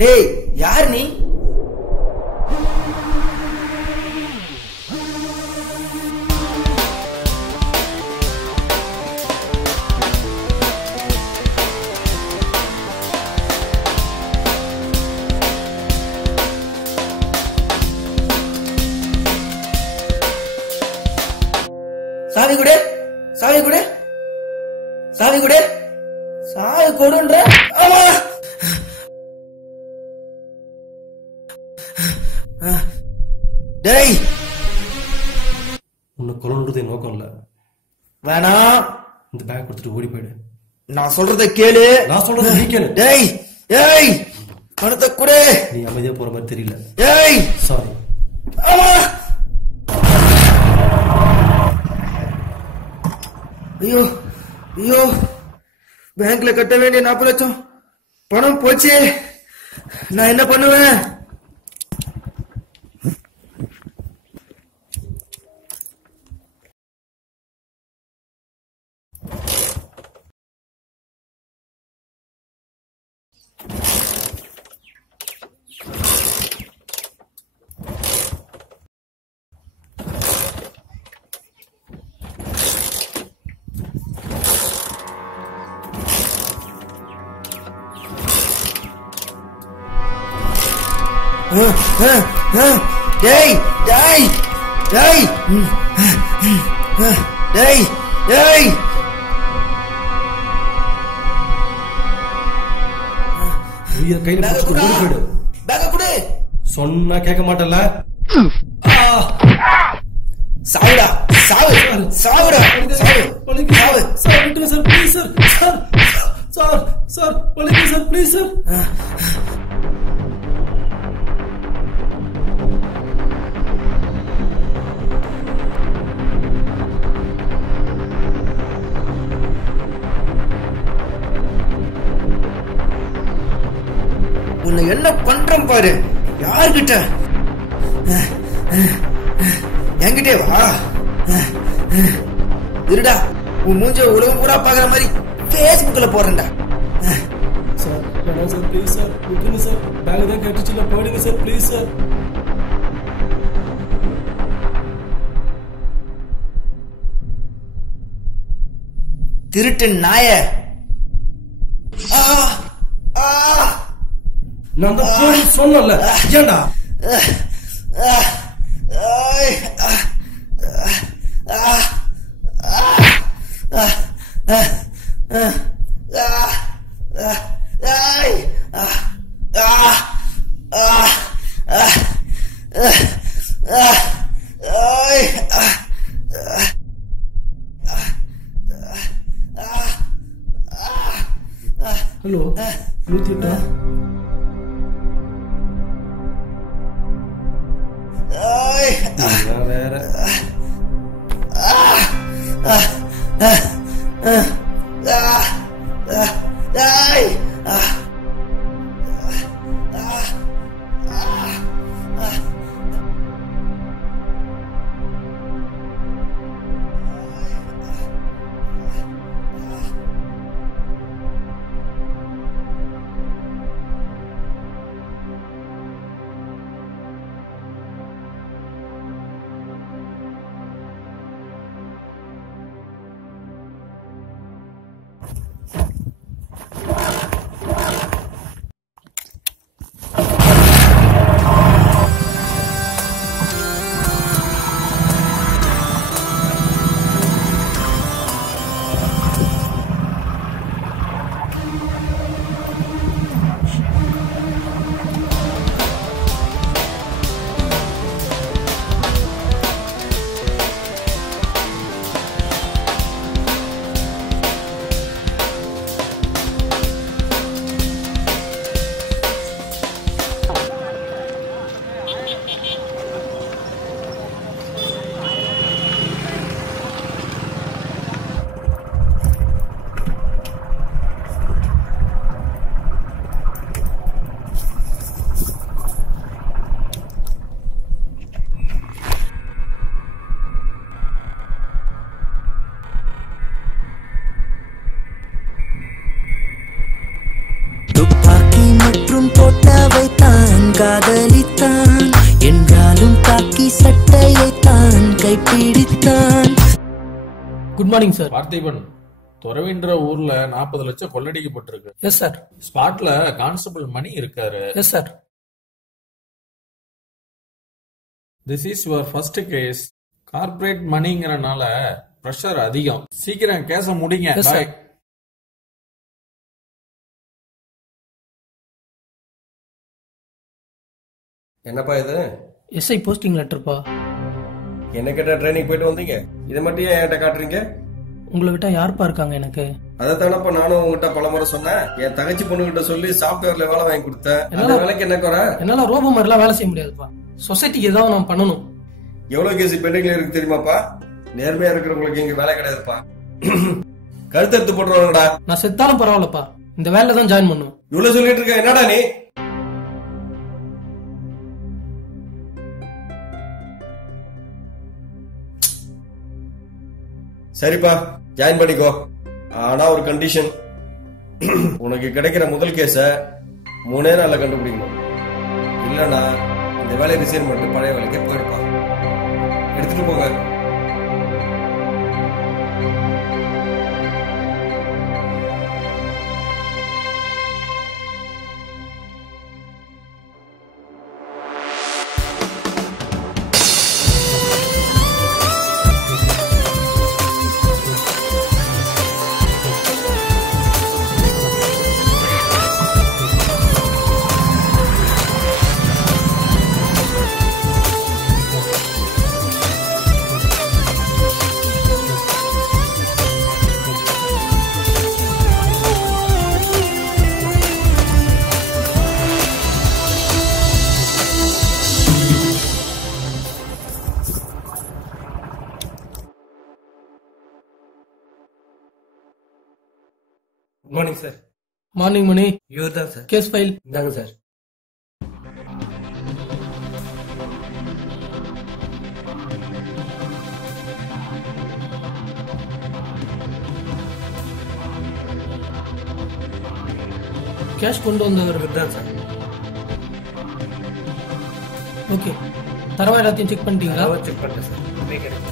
டேய் யார் நீ? சாவி கொடு, சாவி கொடு, சாவி கொடு, சாவி கொடுன்ற. ஆமா டேய், உன்னை கொல்லணுன்றதே நோக்கம் இல்ல. வேணாம், இந்த பேக் கொடுத்துட்டு ஓடி போயிடு. நான் சொல்றத கேளு. நான் சொல்றத நீ கேளு. டேய் ஏய், பணத்தை கொடு. நீ அமைதியா போற மாதிரி தெரியல. ஏய் சாரி. ஆமா. ஐயோ ஐயோ, பேங்க்ல கட்ட வேண்டிய 40 லட்சம் பணம் போச்சு. நான் என்ன பண்ணுவேன்? டேய் டேய் டேய் டேய் டேய், கையில போயிடு. பேக்க கொடு. சொன்னா கேட்க மாட்டல. சாவுடா, சாவு, சாவுடா, சாவு, சாவு. சார் விட்டுருங்க sir, please sir. Sir sir sir வலிக்குது சார், ப்ளீஸ் சார். உன்னை என்ன பண்றோம் பாரு. யாருகிட்ட? என்கிட்டே வா. இருடா, உன் மூஞ்ச உலகம் பூரா பாக்குற மாதிரி பேஸ்புக்ல போறேன்டா. சார் வேணாம் சார், ப்ளீஸ் சார் விட்டுருங்க சார். பேக் தான் கட்டுச்சுல, போயிடுங்க சார், ப்ளீஸ் சார். திருட்டு நாய. நான் தான் போய் சொன்னல. ஏண்டா ஹலோ 108 வேற காதலித்தான் என்றாலும் காக்கி சட்டையை தான் கைப்பிடித்தான். Good morning sir. பார்த்திபன், துறவின்ற ஊர்ல 40 லட்சம் கொள்ளடிக்கப்பட்டிருக்கு. Yes sir. ஸ்பாட்ல கான்ஸ்டபிள் மணி இருக்காரு. Yes sir. This is your first case. Corporate மணிங்கறனால பிரஷர் அதிகம். சீக்கிரம் கேஸ முடிங்க. Yes, sir. என்னப்பா இது? எஸ்ஐ போஸ்டிங் லெட்டர்ப்பா. என்ன கேட்டா ட்ரைனிங் போயிட்டு வந்தீங்க, இதை மட்டும் ஏன் என்கிட்ட காட்டுறீங்க? உங்களை விட்டா யாருப்பா இருக்காங்க எனக்கு? அதைத்தானப்பா நானும் உங்ககிட்ட பல முறை சொன்னேன். என் தங்கச்சி பொண்ணுகிட்ட சொல்லி சாப்ட்வேர்ல வேலை வாங்கி கொடுத்தேன். அந்த வேலைக்கு என்ன குறை? என்னால ரோபோ மாதிரிலாம் வேலை செய்ய முடியாதுப்பா. சொசைட்டிக்கு ஏதாவது நான் பண்ணணும். எவ்வளவு கேஸ் பெண்டிங்ல இருக்கு தெரியுமாப்பா? நேர்மையா இருக்கிறவங்களுக்கு இங்க வேலை கிடையாதுப்பா. கழுத்தெடுத்து போட்டுருவாங்கடா. நான் செத்தாலும் பரவாயில்லப்பா, இந்த வேலையில தான் ஜாயின் பண்ணும். இவ்வளவு சொல்லிட்டு இருக்க, என்னடா நீ? சரிப்பா, ஜாயின் பண்ணிக்கோ. ஆனா ஒரு கண்டிஷன், உனக்கு கிடைக்கிற முதல் கேஸ 3 நாள்ல கண்டுபிடிக்கணும். இல்லன்னா இந்த வேலையை ரிசைன் பண்ணிட்டு பழைய வேலைக்கே போயிருப்பா. எடுத்துட்டு போங்க. Good morning sir. மார்னிங் மணி. இவர் தான் சார். கேஸ் ஃபைல் இந்தாங்க சார். கேஷ் கொண்டு வந்தவர் இவர் தான் சார். ஓகே. தரவா எல்லாத்தையும் செக் பண்ணிட்டீங்களா? செக் பண்ணிட்டேன் சார். கிடைக்கும்.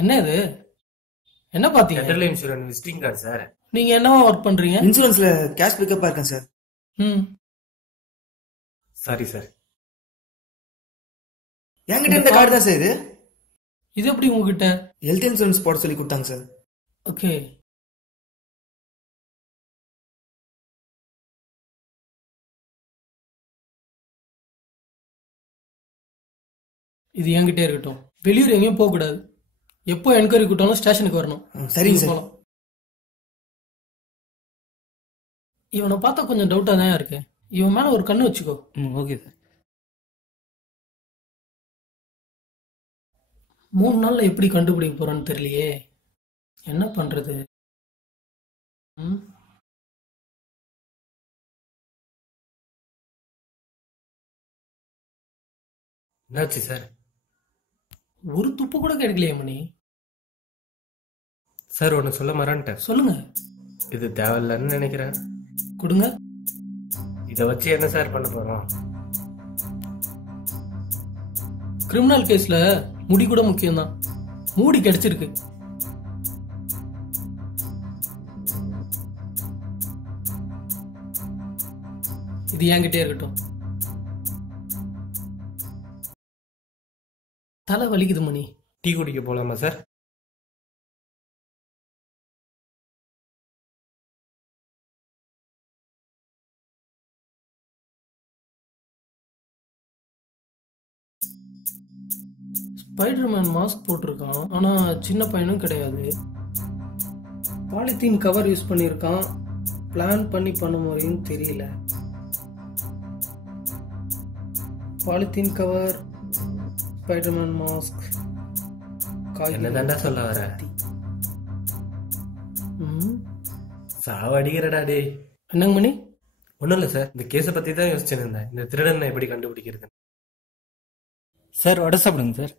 என்ன இது? என்ன பாத்தீங்க? Federal insurance visiting card sir. நீங்க என்னவா ஒர்க் பண்றீங்க? இன்சூரன்ஸ்ல கேஷ் பிக்கப் இருக்கேன் சார். Sorry sir. என்கிட்ட இந்த கார்டு தான் சார் இது. இது எப்படி உங்ககிட்ட? ஹெல்த் இன்சூரன்ஸ் போட சொல்லி கொடுத்தாங்க சார். ஓகே. இது என்கிட்டே இருக்கட்டும். வெளியூர் எங்கேயும் போக கூடாது. எப்போ என்கொயரி கூட்டாலும் ஸ்டேஷனுக்கு வரணும். சரிங்க சார். இவனை பார்த்தா கொஞ்சம் டவுட்டா தான் இருக்கு. இவன் மேல ஒரு கண்ணு வச்சுக்கோ. Okay sir. 3 நாள்ல எப்படி கண்டுபிடிக்க போறான்னு தெரியலையே. என்ன பண்றது? என்னாச்சு சார்? ஒரு துப்பு கூட கிடைக்கலையே மணி. சார் ஒன்னு சொல்ல மறந்துட்டேன். சொல்லுங்க. இது தேவையில்லைன்னு நினைக்கிறேன். கொடுங்க. இதை வச்சு என்ன சார் பண்ண போறோம்? கிரிமினல் கேஸ்ல முடி கூட முக்கியம்தான். மூடி கிடைச்சிருக்கு. இது என்கிட்டே இருக்கட்டும். தலை வலிக்குது மணி. டீ குடிக்க போலாமா சார்? ஸ்பைடர்மேன் மாஸ்க் போட்டிருக்கான், ஆனா சின்ன பையனும் கிடையாது. பாலித்தீன் கவர் யூஸ் பண்ணியிருக்கான், பிளான் பண்ணி பண்ண முறையும் தெரியல. பாலித்தீன் கவர், ஸ்பைடர்மேன் மாஸ்க், என்னதாண்டா சொல்ல வர? சாவடிக்கிறடா டே. என்னங்க மணி? ஒன்றும் இல்லை சார், இந்த கேஸை பற்றி தான் யோசிச்சுன்னு இருந்தேன். இந்த திருடனை எப்படி கண்டுபிடிக்கிறது? சார் வடை சாப்பிடுங்க சார்.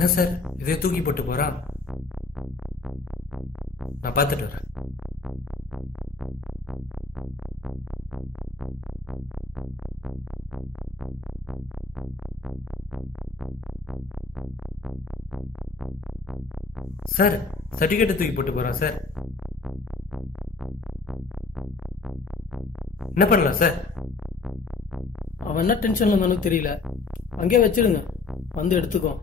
என்ன சார் இதே தூக்கி போட்டு போறான்? நான் பார்த்துட்டு வரேன். சார் சர்டிபிகேட்டை தூக்கி போட்டு போறான் சார். என்ன பண்ணலாம் சார்? அவன் என்ன டென்ஷன்ல இருந்தாலும் தெரியல, அங்கே வச்சிருங்க, வந்து எடுத்துக்கோ.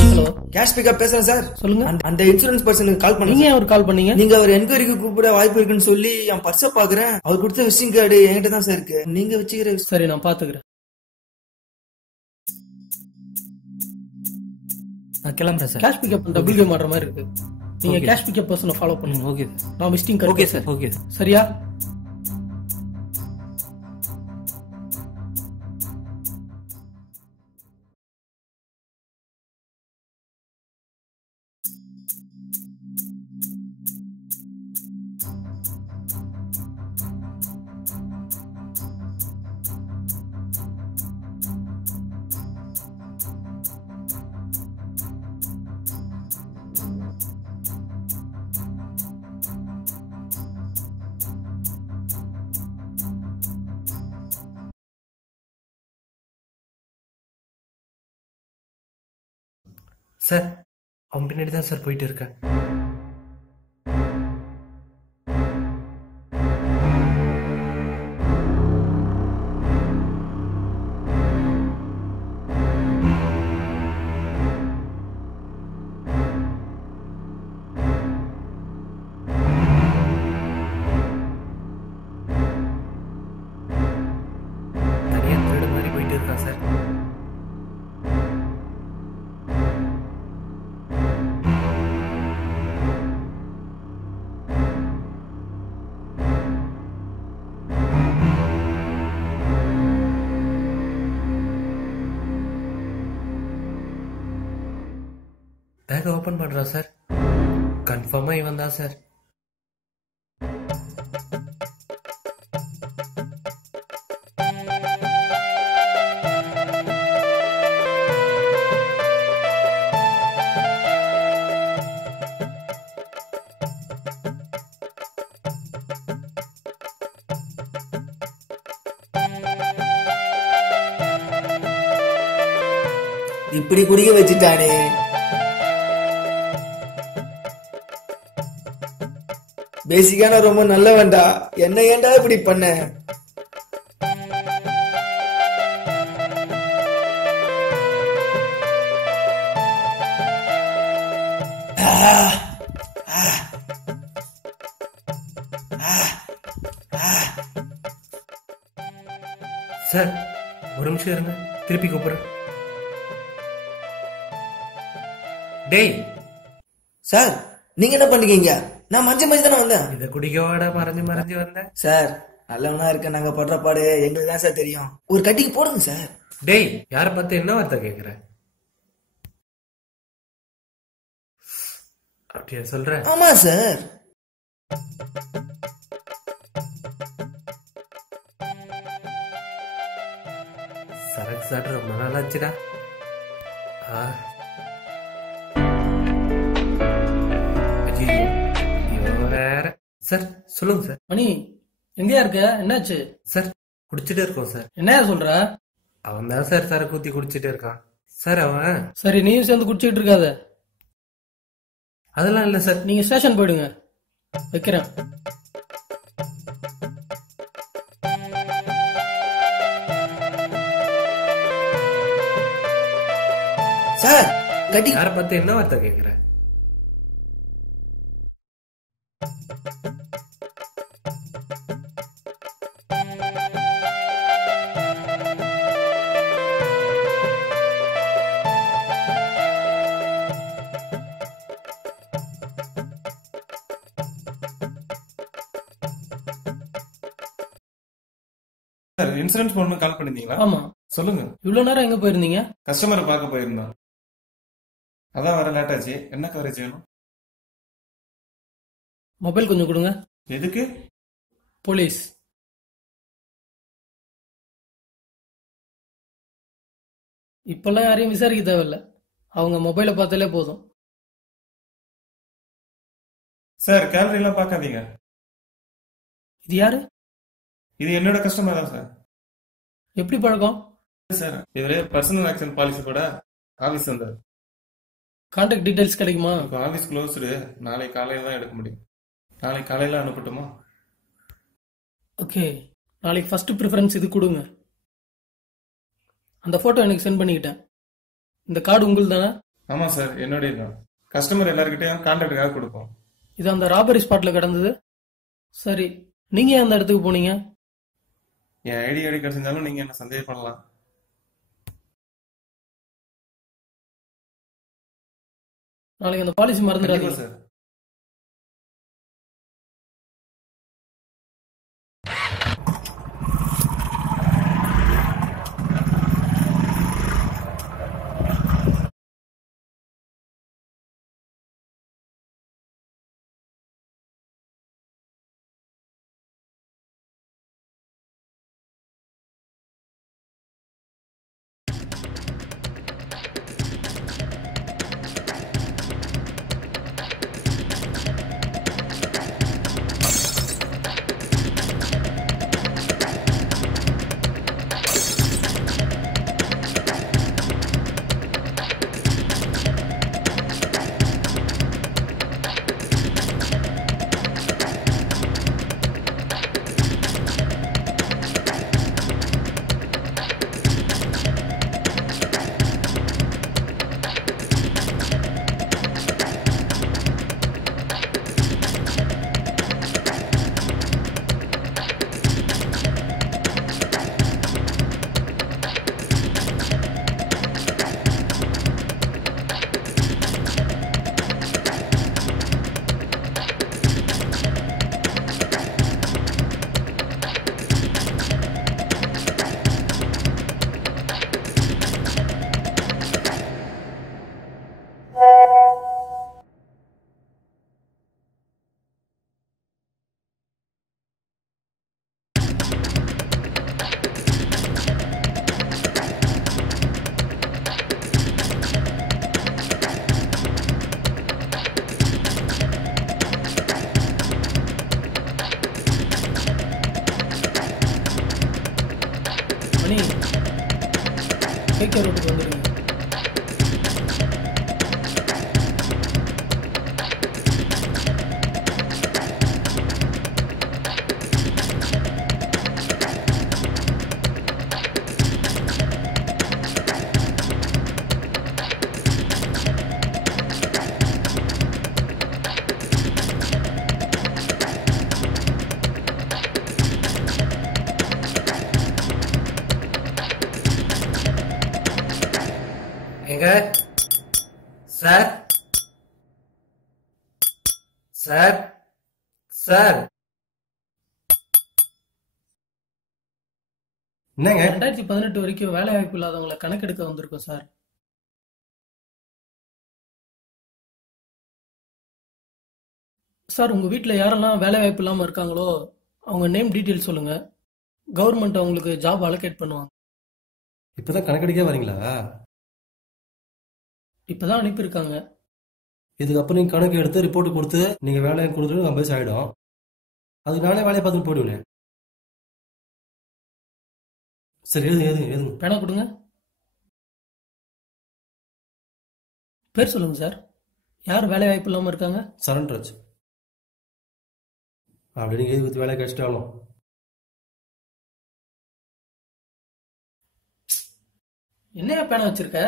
ஹலோ, கேஷ் பிக்கப் பேசுறேன் சார். சொல்லுங்க. அந்த இன்சூரன்ஸ் பர்சனுக்கு கால் நீங்க பண்ணீங்க. அவர் கால் பண்ணீங்க? நீங்க அவர் என்கொயரிக்கு கூப்பிட வாய்ப்பு இருக்குன்னு சொல்லி என் பர்ஸ பாக்குறேன். அவர் கொடுத்த விசிட்டிங் கார்டு என்கிட்ட தான் சார் இருக்கு. நீங்க வச்சுக்கிற சரி, நான் பாத்துக்கிறேன். நான் கிளம்புறேன் sir. Cash pickup double game ஆடுற மாதிரி இருக்கு. நீங்க கேஷ் பிக்கப் பர்சனை ஃபாலோ பண்ணுங்க. Okay sir. நான் visiting card. Okay sir. Okay sir. சரியா? சார் அவன் பின்னாடி தான் சார் போயிட்டு இருக்கேன். தனியா திருட மாதிரி போயிட்டு இருக்கான் சார். பேக் ஓபன் பண்றான் சார். கன்ஃபார்மா இவன் தான் சார். இப்படி குடிக்க வச்சுட்டானே. பேசிக்கான ரொம்ப நல்லவன்டா, என்ன ஏன்டா இப்படி பண்ண? சார் ஒரு நிமிஷம் இருங்க, திருப்பி கூப்பிடுறேன். டேய் சார் நீங்க என்ன பண்ணுறீங்க? நான் மஞ்சள் மஞ்சள் தானே வந்தேன். இத குடிக்கவாட மறைஞ்சு மறைஞ்சு வந்தேன். சார் நல்லவனா இருக்க நாங்க படுற பாடு எங்களுக்கு தான் சார் தெரியும். ஒரு கட்டிக்கு போடுங்க சார். டேய் யார பார்த்து என்ன வார்த்தை கேக்குற? அப்படியா சொல்ற? ஆமா சார். சரக்கு சாப்பிட்டு ரொம்ப நாள் ஆச்சுடா. வேற சார் சொல்லுங்க சார். மணி எங்கயா இருக்க? என்னாச்சு? சார் குடிச்சிட்டே இருக்கோம் சார். என்ன சொல்ற? அவன் தான் சார் சரக்கு ஊத்தி குடிச்சிட்டே இருக்கான் சார். அவன் சரி நீயும் சேர்ந்து குடிச்சிட்டு இருக்காத. அதெல்லாம் இல்ல சார். நீங்க ஸ்டேஷன் போயிடுங்க, வைக்கிறேன். சார் கட்டி யார பார்த்து என்ன வார்த்தை கேக்குற? சார் இன்சூரன்ஸ் போடணும் கால் பண்ணிருந்தீங்களா? ஆமா. சொல்லுங்க. இவ்வளவு நேரம் எங்க போயிருந்தீங்க? கஸ்டமரை பார்க்க போயிருந்தோம், அதான் வர லேட் ஆச்சு. என்ன கவரேஜ் வேணும்? மொபைல் கொஞ்சம் கொடுங்க. எதுக்கு? போலீஸ். இப்பெல்லாம் யாரையும் விசாரிக்க தேவையில்ல, அவங்க மொபைலை பார்த்தாலே போதும். சார் கேலரி எல்லாம் பார்க்காதீங்க. இது யாரு? இது என்னோட கஸ்டமர் தான் சார். எப்படி பழக்கம்? சார் இவரே பர்சனல் ஆக்ஷன் பாலிசி கூட ஆபீஸ் வந்தார். கான்டாக்ட் டீடைல்ஸ் கிடைக்குமா? இப்போ ஆபீஸ் க்ளோஸ்டு, நாளை காலையில தான் எடுக்க முடியும். நாளை காலையில அனுப்பட்டுமா? ஓகே, நாளைக்கு ஃபர்ஸ்ட் ப்ரிஃபரன்ஸ் இது கொடுங்க. அந்த போட்டோ எனக்கு சென்ட் பண்ணிக்கிட்டேன். இந்த கார்டு உங்களுக்கு தானே? ஆமா சார் என்னுடைய தான். கஸ்டமர் எல்லாருக்கிட்டையும் கான்டாக்டுக்காக கொடுப்போம். இது அந்த ராபரி ஸ்பாட்ல கிடந்தது. சரி, நீங்க ஏன் அந்த இடத்துக்கு போனீங்க? என் ஐடி கிடைச்சிருந்தாலும் நீங்க என்ன சந்தேகப்படலாம். நாளைக்கு அந்த பாலிசி மறந்துடாதீங்க சார். மணி கேட்க ரோட்டுக்கு வந்துடுங்க. எங்க சார் சார் சார் என்னங்க 2018 வரைக்கும் வேலை வாய்ப்பு இல்லாதவங்களை கணக்கெடுக்க வந்திருக்கோம் சார். சார் உங்க வீட்டில் யாரெல்லாம் வேலை வாய்ப்பு இல்லாமல் இருக்காங்களோ அவங்க நேம் டீட்டெயில் சொல்லுங்க. கவர்மெண்ட் அவங்களுக்கு ஜாப் அலோகேட் பண்ணுவாங்க. இப்பதான் கணக்கெடுக்க வரீங்களா? இப்பதான் அனுப்பியிருக்காங்க. இதுக்கப்புறம் நீங்க கணக்கு எடுத்து ரிப்போர்ட் கொடுத்து நீங்க வேலையை கொடுத்துட்டு 50 ஆயிடும். அதுக்கு நானே வேலையை பார்த்துட்டு போயிடுவேன். சரி எழுதுங்க. பேனா கொடுங்க. பேர் சொல்லுங்க சார். யார் வேலை வாய்ப்பு இல்லாமல் இருக்காங்க? சரண்ராஜ். அப்படி நீங்க எழுதி வேலை கழிச்சிட்டாலும் என்னையா பேனா வச்சிருக்க?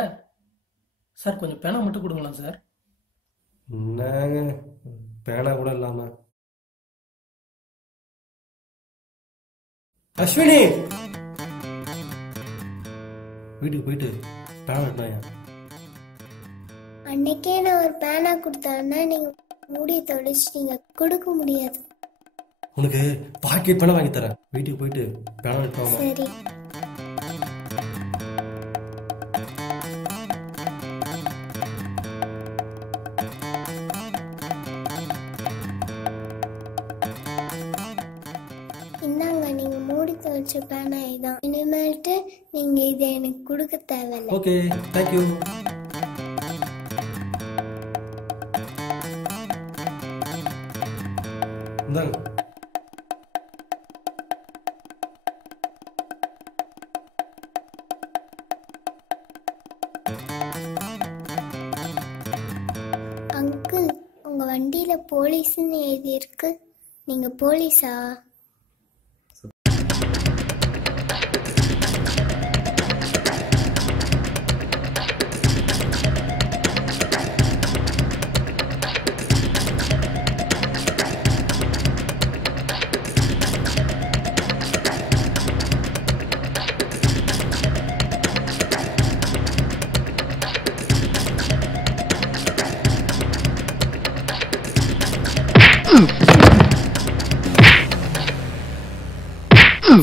சார் கொஞ்சம் பேனா மட்டும் கொடுங்களா சார். என்னங்க பேனா கூட இல்லாம. அஸ்வினி வீட்டுக்கு போயிட்டு பேனா வெட்டினாயா? அன்னைக்கே நான் ஒரு பேனா கொடுத்தேன்னா நீங்க மூடி தொலைச்சிட்டீங்க. கொடுக்க முடியாது. உனக்கு பாக்கெட் பேனா வாங்கி தரேன். வீட்டுக்கு போயிட்டு பேனா வெட்டுவாங்க. சரி. இந்தாங்க, நீங்க மூடி தொலைச்ச பேனா இதான். இனிமேல்ட்டு நீங்க இதை எனக்கு கொடுக்க தேவையில்லை. Okay, thank you. இந்தாங்க. அங்கிள், உங்க வண்டியில போலீஸ்னு எழுதி இருக்கு. நீங்க போலீஸா?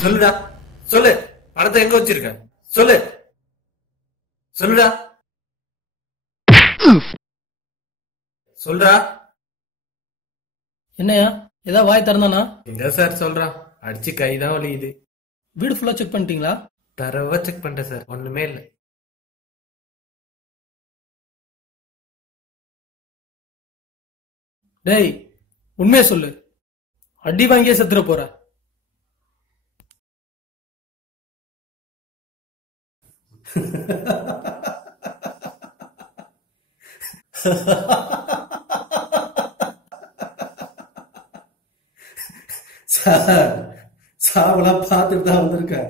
சொல்லுடா, சொல்லு. பணத்தை எங்க வச்சிருக்க? சொல்லு, சொல்லுடா, சொல்றா. என்னையா ஏதாவது வாய் திறந்தானா? எங்க சார் சொல்றான், அடிச்சு கைதான் வலியுது. வீடு ஃபுல்லா செக் பண்ணிட்டீங்களா? தரவா செக் பண்ணிட்டேன் சார், ஒண்ணுமே இல்லை. டேய் உண்மையை சொல்லு, அடி வாங்கியே செத்துற போற. சார், சாவெல்லாம் பார்த்துட்டு தான் வந்திருக்கேன்.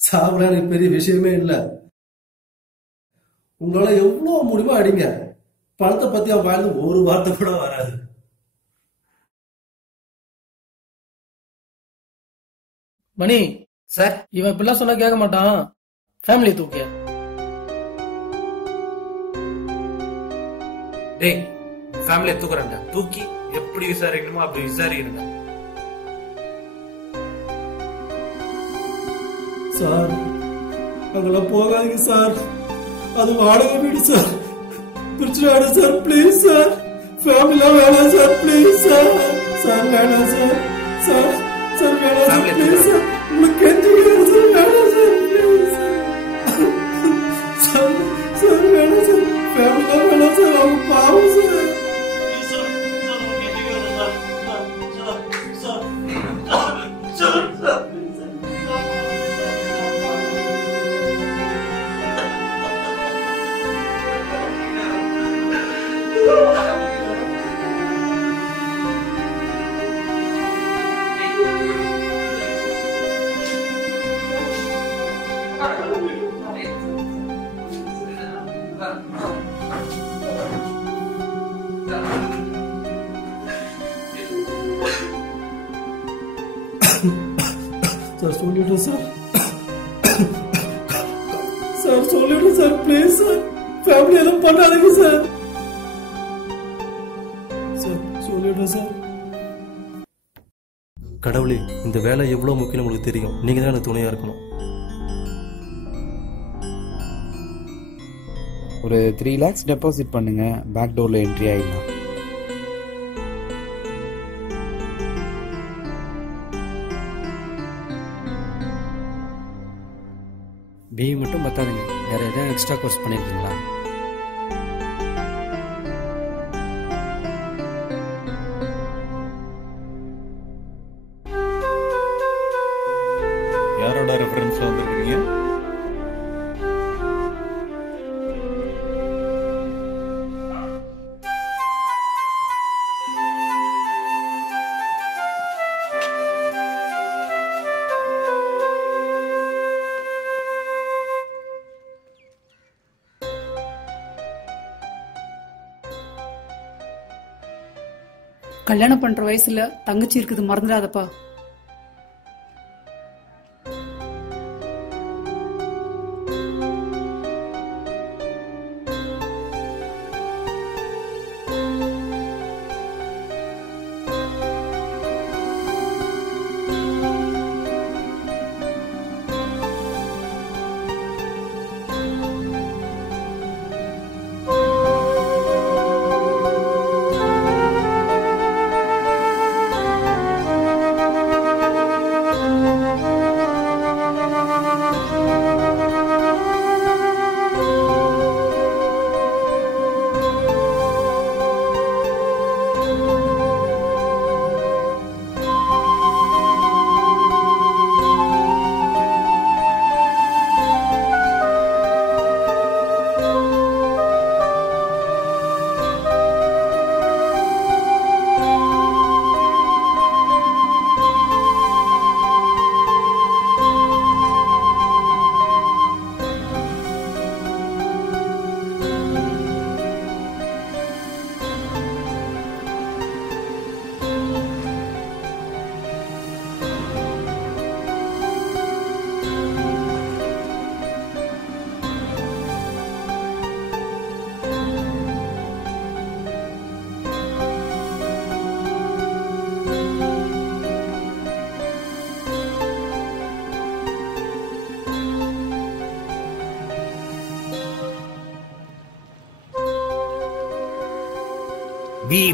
சாவெல்லாம் எனக்கு பெரிய விஷயமே இல்லை. உங்களால எவ்வளவு முடியுமோ அடிங்க. பணத்தை பத்தி அவன் வாழ்ந்து ஒரு வார்த்தை கூட வராது. மணி சார், இவன் இப்படிலாம் சொன்னா கேட்க மாட்டான். ஃபேமிலி தூக்கிய. டேய், ஃபேமிலியை தூக்குறேன்டா. தூக்கி எப்படி விசாரிக்கணுமோ அப்படி விசாரிக்கிறேன்டா. சார், அங்கெல்லாம் போகாதீங்க சார். அது வாடகை வீடு சார். பிரிச்சுடாடு சார், பிளீஸ் சார். ஃபேமிலிலாம் வேணாம் சார், பிளீஸ் சார். சார் வேணாம் சார். சார் சார் வேணாம் சார், பிளீஸ் சார். உங்களுக்கு கெஞ்சுகிறேன் சார், வேணாம் sir, please sir. Sir sir வேணாம் சார். ஃபேமிலிலாம் வேணாம் சார், அவங்க பாவம் சார். சார் சொல்லிடுறேன் சார். சார் சொல்லிடுறேன் சார், ப்ளீஸ் சார், ஃபேமிலி எதுவும் பண்ணாதீங்க சார். சார் சொல்லிடுறேன் சார். கடவுளே, இந்த வேலை எவ்வளவு முக்கியம் உங்களுக்கு தெரியும். நீங்க தான் எனக்கு துணையா இருக்கணும். ஒரு 3 lakhs டெபாசிட் பண்ணுங்க, பேக் டோர்ல என்ட்ரி ஆயிடலாம். பிஇ மட்டும் பத்தாதுங்க, வேற எதாவது எக்ஸ்ட்ரா கோர்ஸ் பண்ணிருக்கீங்களா? யாரோட ரெஃபரன்ஸ்ல வந்திருக்கீங்க? கல்யாணம் பண்ற வயசுல தங்கச்சி இருக்குது மறந்துடாதப்பா.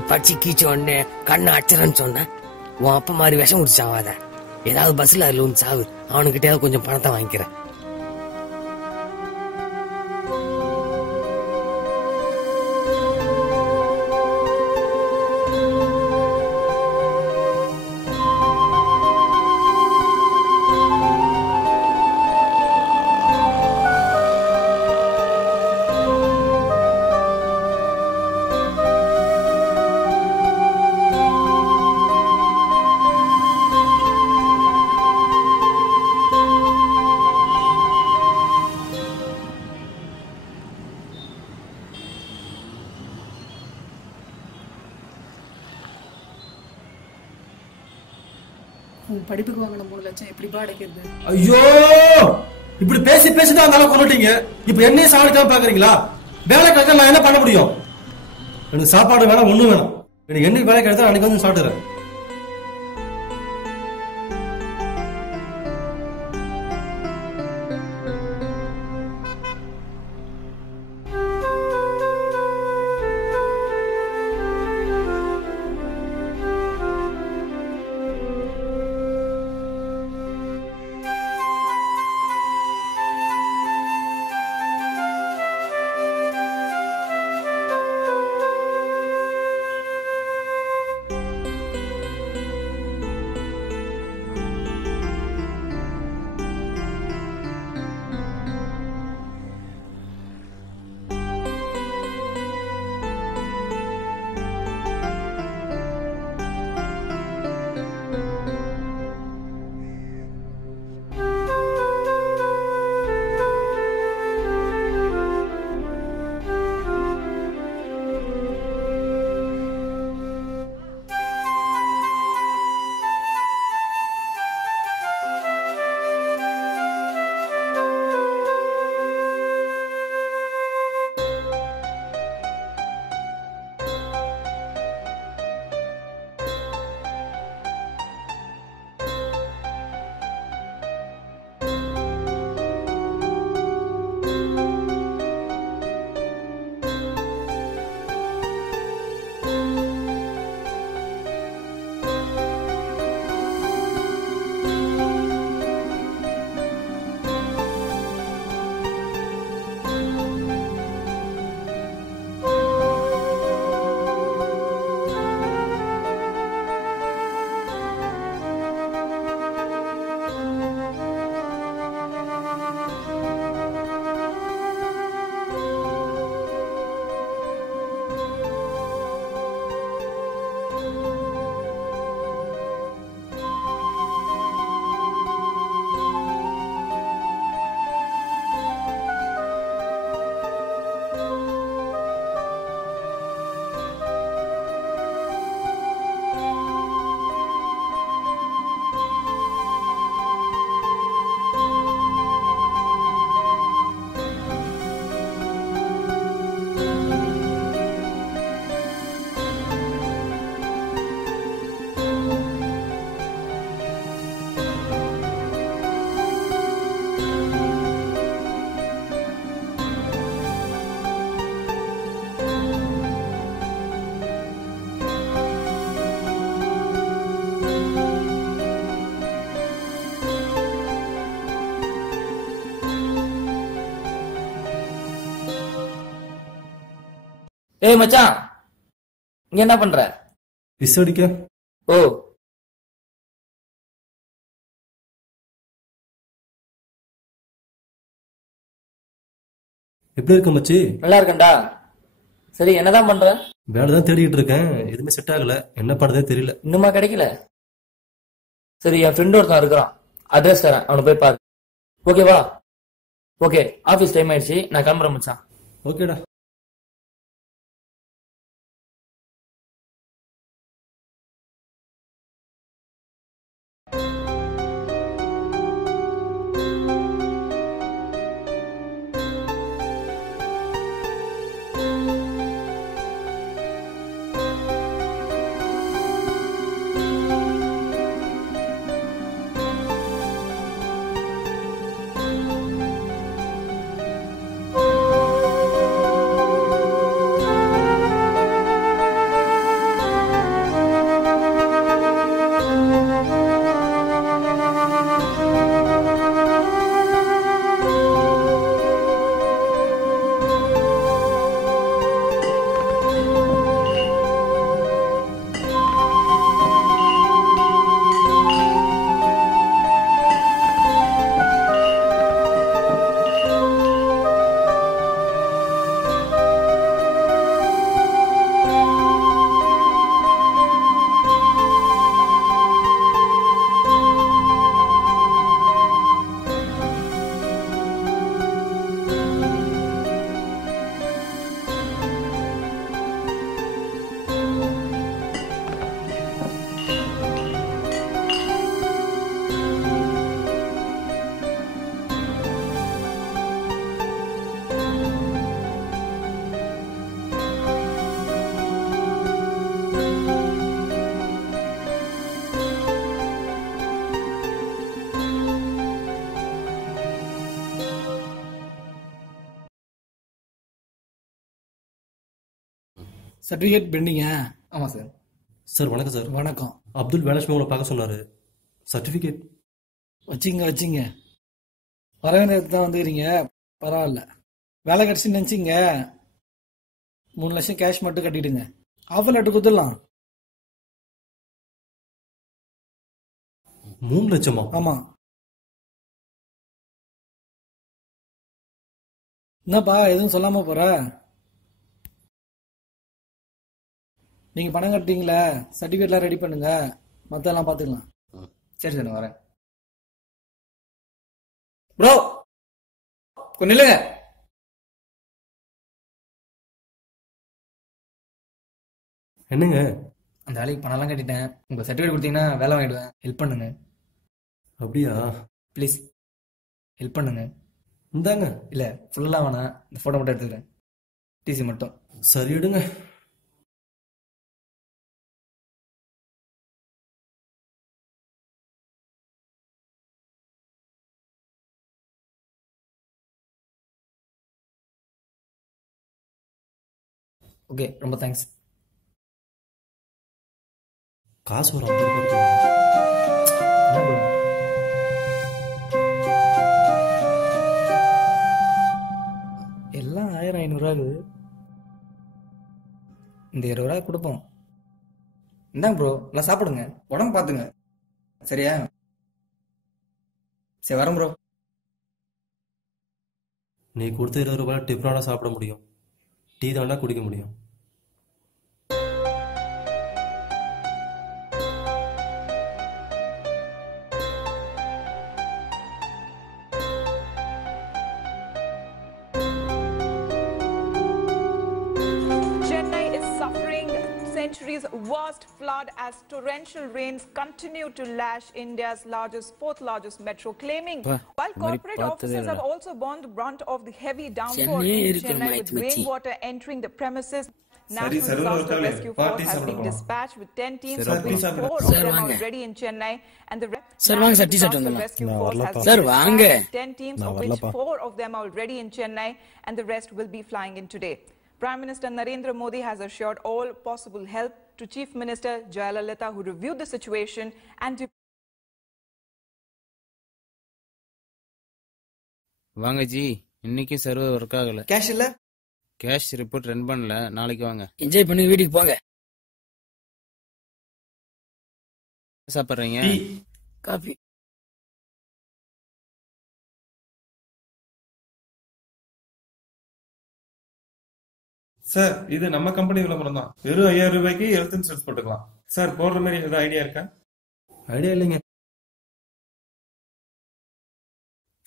படிச்சு கீச்ச உடனே கண்ணை அச்சரன்னு சொன்னேன். உன் அப்பா மாதிரி விஷம் குடிச்சாவாத. ஏதாவது பஸ்ல அதுல ஒன்று சாவு, அவனுக்கிட்டே கொஞ்சம் பணத்தை வாங்கிக்கிறேன். உன் படிப்புக்கு வாங்கின 3 லட்சம் எப்படிப்பா அடைக்கிறது? ஐயோ, இப்படி பேசி பேசிதான் அதனால கொண்டுட்டீங்க. இப்ப என்னையும் சாவடிக்காம பாக்குறீங்களா? வேலை கிடைச்சா நான் என்ன பண்ண முடியும்? எனக்கு சாப்பாடு வேணாம், ஒண்ணும் வேணாம். எனக்கு என்னைக்கு வேலை கிடைச்சா அன்னைக்கு வந்து சாப்பிட்டுறேன். ஏய் மச்சான், இங்க என்ன பண்ற? விஸ் அடிக்க. ஓ, எப்படி இருக்க மச்சி? நல்லா இருக்கேன்டா. சரி, என்னதான் பண்ற? வேலை தான் தேடிட்டு இருக்கேன், எதுவுமே செட் ஆகல. என்ன பண்றதே தெரியல. இன்னுமா கிடைக்கல? சரி, என் ஃப்ரெண்ட் ஒருத்தன் இருக்கிறான், அட்ரஸ் தரேன், அவனை போய் பாரு. ஓகேவா? ஓகே, ஆபீஸ் டைம் ஆயிடுச்சு, நான் கிளம்புறேன் மச்சான். ஓகேடா. சர்டிஃபிகேட் பெண்டிங்க. ஆமா சார். சார் வணக்கம் சார். வணக்கம். அப்துல் வேலட்சுமி உங்களை பார்க்க சொன்னாரு. சர்டிஃபிகேட் வச்சிங்க. வர வேண்டியது தான் வந்துக்கிறீங்க, பரவாயில்ல. வேலை கிடச்சின்னு நினச்சிங்க. 3 லட்சம் கேஷ் மட்டும் கட்டிடுங்க. ஆஃபர் லெட்டர் கொடுத்துடலாம். 3 லட்சமா? ஆமா. என்னப்பா எதுவும் சொல்லாம போற? நீங்க பணம் கட்டிங்களா? சர்டிஃபிகேட்லாம் ரெடி பண்ணுங்க, மத்தெல்லாம் பாத்துக்கலாம். சரி சார், நான் வரேன். ப்ரோ கொஞ்சம் நில்லுங்க. என்னங்க? அந்த வேலைக்கு பணம்லாம் கட்டிட்டேன். உங்க சர்டிஃபிகேட் கொடுத்தீங்கன்னா வேலை வாங்கிடுவேன். ஹெல்ப் பண்ணுங்க. அப்படியா? ப்ளீஸ் ஹெல்ப் பண்ணுங்க. இந்தாங்க. இல்ல ஃபுல்லா வேணாம், இந்த போட்டோ மட்டும் எடுத்துக்கிறேன். டிசி மட்டும். சரி எடுங்க. ஓகே, ரொம்ப தேங்க்ஸ். காசு ஒரு 50 ரூபாய். எல்லாம் 1500 இந்த 20 ரூபாய் கொடுப்போம். இந்தாங்க ப்ரோ, எல்லாம் சாப்பிடுங்க, உடம்பு பார்த்துங்க. சரியா? சரி வரேன் ப்ரோ. நீ கொடுத்த 20 ரூபாய் டிஃபனாக சாப்பிட முடியும், டீ தாண்டா குடிக்க முடியும். century's worst flood as torrential rains continue to lash India's fourth largest metro, claiming while corporate offices have also borne the brunt of the heavy downpour in Chennai, with rainwater entering the premises. National Disaster Rescue Force has been dispatched with 10 teams, of which 4 of them are already in Chennai, and the National Disaster Rescue Force has been dispatched with 10 teams, of which 4 of them are already in Chennai, and the rest will be flying in today. Prime Minister Narendra Modi has assured all possible help to Chief Minister Jayalalitha, who reviewed the situation and வாங்க G, இன்னைக்கு server work ஆகல. Cash இல்ல? Cash report run பண்ணல, நாளைக்கு வாங்க. Enjoy பண்ணி வீட்டுக்கு போங்க. சாப்பிட்றீங்க? காபி. சார் இது நம்ம கம்பெனி விளம்பரம் தான். வெறும் 5000 ரூபாய்க்கு ஹெல்த் இன்சூரன்ஸ் போட்டுக்கலாம். சார் போடுற மாதிரி ஏதாவது ஐடியா இருக்கா? ஐடியா இல்லைங்க.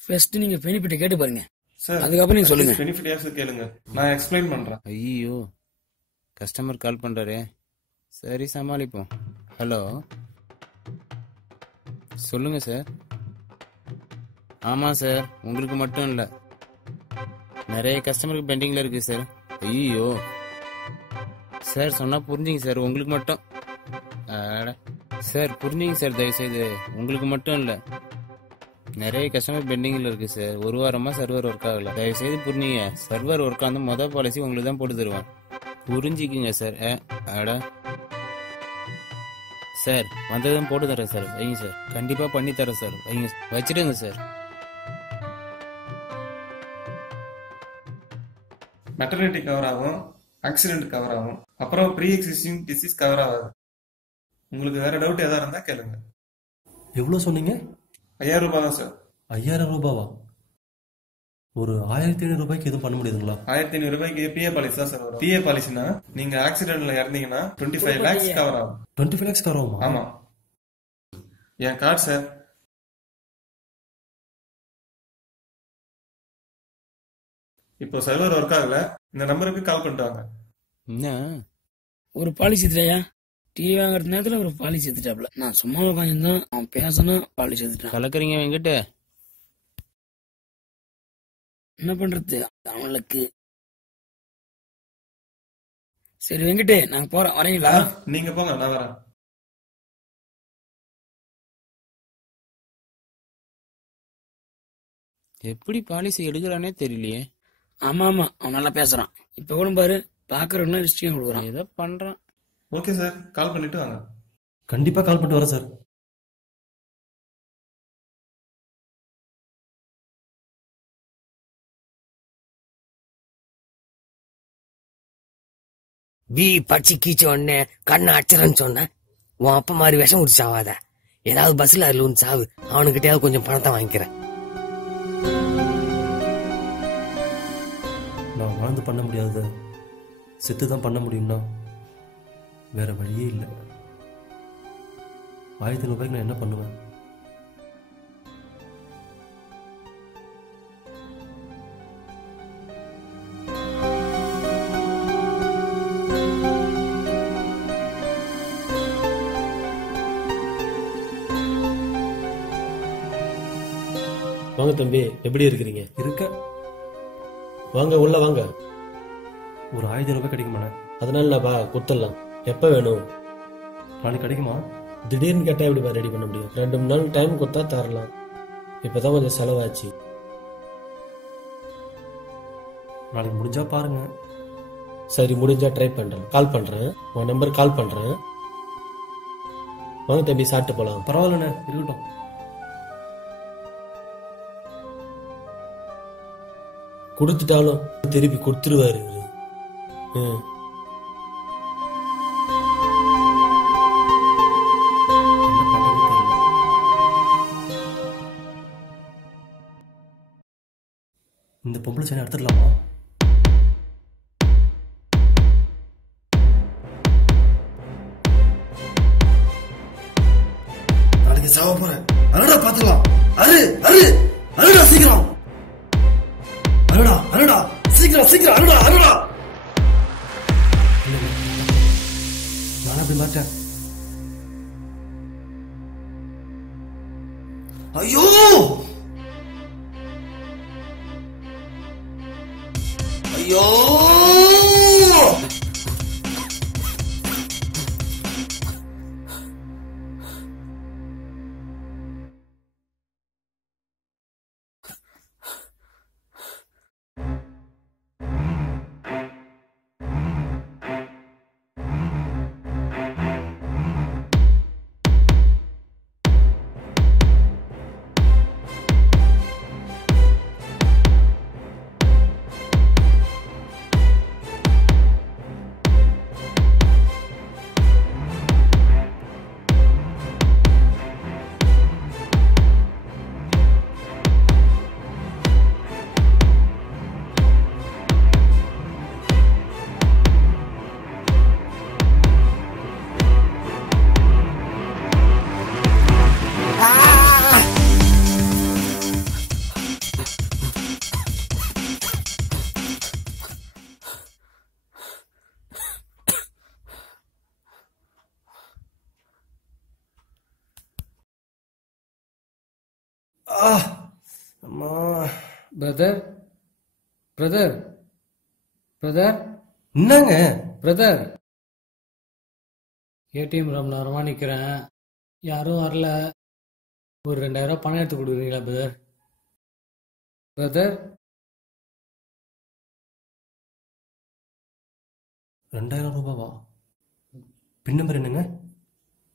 ஃபர்ஸ்ட் நீங்க பெனிஃபிட் கேட்டு பாருங்க சார். அதுக்கப்புறம் நீங்க சொல்லுங்க. பெனிஃபிட் கேளுங்க, நான் எக்ஸ்பிளைன் பண்றேன். ஐயோ, கஸ்டமர் கால் பண்றாரே. சரி, சமாளிப்போம். ஹலோ, சொல்லுங்க சார். ஆமா சார், உங்களுக்கு மட்டும் இல்லை, நிறைய கஸ்டமருக்கு பெண்டிங்ல இருக்கு சார். ஐயோ சார், சொன்னா புரிஞ்சுங்க சார், உங்களுக்கு மட்டும். சார் புரிஞ்சுங்க சார், தயவுசெய்து. உங்களுக்கு மட்டும் இல்லை, நிறைய கஸ்டமர் பெண்டிங்ல இருக்கு சார். ஒரு வாரமா சர்வர் ஒர்க் ஆகல. தயவுசெய்து புரிஞ்சுங்க. சர்வர் ஒர்க் ஆகுது, மொதல் பாலிசி உங்களுக்கு தான் போட்டு தருவேன். புரிஞ்சுக்குங்க சார். சார் வந்ததும் போட்டு தரேன் சார். வைங்க சார், கண்டிப்பா பண்ணி தரேன் சார். வைங்க, வச்சிடுங்க சார். மெட்டர்னிட்டி கவர் ஆகும், ஆக்சிடென்ட் கவர் ஆகும், அப்புறம் ப்ரீ எக்ஸிஸ்டிங் டிசீஸ் கவர் ஆகாது. உங்களுக்கு வேற டவுட் ஏதாவது இருந்தா கேளுங்க. எவ்வளவு சொன்னீங்க? 5000 ரூபாய் தான் சார். 5000 ரூபாவா? ஒரு 1500 ரூபாய்க்கு எதுவும் பண்ண முடியுதுங்களா? 1500 ரூபாய்க்கு பிஏ பாலிசி தான் சார் வரும். பிஏ பாலிசினா நீங்க ஆக்சிடென்ட்ல இறந்தீங்கன்னா 25 lakhs கவர் ஆகும். 25 lakhs கவர் ஆகுமா? ஆமா. என் கார்டு சார். இப்போ சர்வர் ஒர்க் ஆகல, இந்த நம்பருக்கு கால் பண்ணிட்டாங்க. என்ன ஒரு பாலிசி எடுத்துட்டாயா? டிவி வாங்குற நேரத்துல ஒரு பாலிசி எடுத்துட்டாப்ல. நான் சும்மா உட்காந்துதான் அவன் பேசணும், பாலிசி எடுத்துட்டான். கலக்குறீங்க வெங்கட். என்ன பண்றது அவனுக்கு? சரி வெங்கட், நாங்க போறோம், வரீங்களா? நீங்க போங்க, நான் வரேன். எப்படி பாலிசி எடுக்கிறானே தெரியலையே. ஆமா ஆமா, அவன் நல்லா பேசுறான். இப்ப கூட பாரு, பாக்குறவங்க நிச்சயம் கொடுக்குறான், ஏதோ பண்றான். ஓகே சார், கால் பண்ணிட்டு வாங்க. கண்டிப்பா கால் பண்ணிட்டு வரேன் சார். படிச்சு கீச்ச உடனே கண்ணை அச்சரன்னு சொன்ன உன் அப்ப மாதிரி விஷம் குடிச்சாவாத. ஏதாவது பஸ்ல அதுல ஒன்று சாவு, அவனுக்கிட்டயாவது கொஞ்சம் பணத்தை வாங்கிக்கிறேன். நான் வாழ்ந்து பண்ண முடியாத செத்து தான் பண்ண முடியும்னா வேற வழியே இல்லை. 1500 ரூபாய்க்கு நான் என்ன பண்ணுவேன்? வாங்க தம்பி, எப்படி இருக்கிறீங்க? இருக்க. வாங்க, உள்ள வாங்க. ஒரு 1000 ரூபாய் கிடைக்குமாண்ணே? அதனால கொடுத்துடலாம். எப்ப வேணும்? நாளைக்கு கிடைக்குமா? திடீர்னு கேட்டா எப்படிப்பா ரெடி பண்ண முடியும்? 2 நாள் டைம் கொடுத்தா தரலாம். இப்பதான் கொஞ்சம் செலவாச்சு. நாளைக்கு முடிஞ்சா பாருங்க. சரி, முடிஞ்சா ட்ரை பண்றேன். கால் பண்றேன், உன் நம்பர் கால் பண்றேன். வாங்க தம்பி, சாப்பிட்டு போலாம். பரவாயில்லண்ணே, இருக்கட்டும். கொடுத்துட்டாலும் திருப்பி கொடுத்துருவாரு. இந்த பொம்பளை சரி எடுத்துடலாமா? நாளைக்கு சாவ போறேன். அருடா பாத்துக்கலாம். அரு அரு அருடா, சீக்கிரம் அருடா, அருடா, சீக்கிரம் சீக்கிரம், அருடா அருடா. நான் அப்படி மாட்டேன். ஐயோ, ஐயோ, அம்மா. பிரதர் பிரதர் பிரதர் என்னங்க பிரதர், ஏடிஎம் ரொம்ப நேரமா நிக்கிறேன், யாரும் வரல. ஒரு 2000 பணம் எடுத்து கொடுக்குறீங்களா பிரதர்? பிரதர் 2000 ரூபாவா? பின் நம்பர் என்னங்க?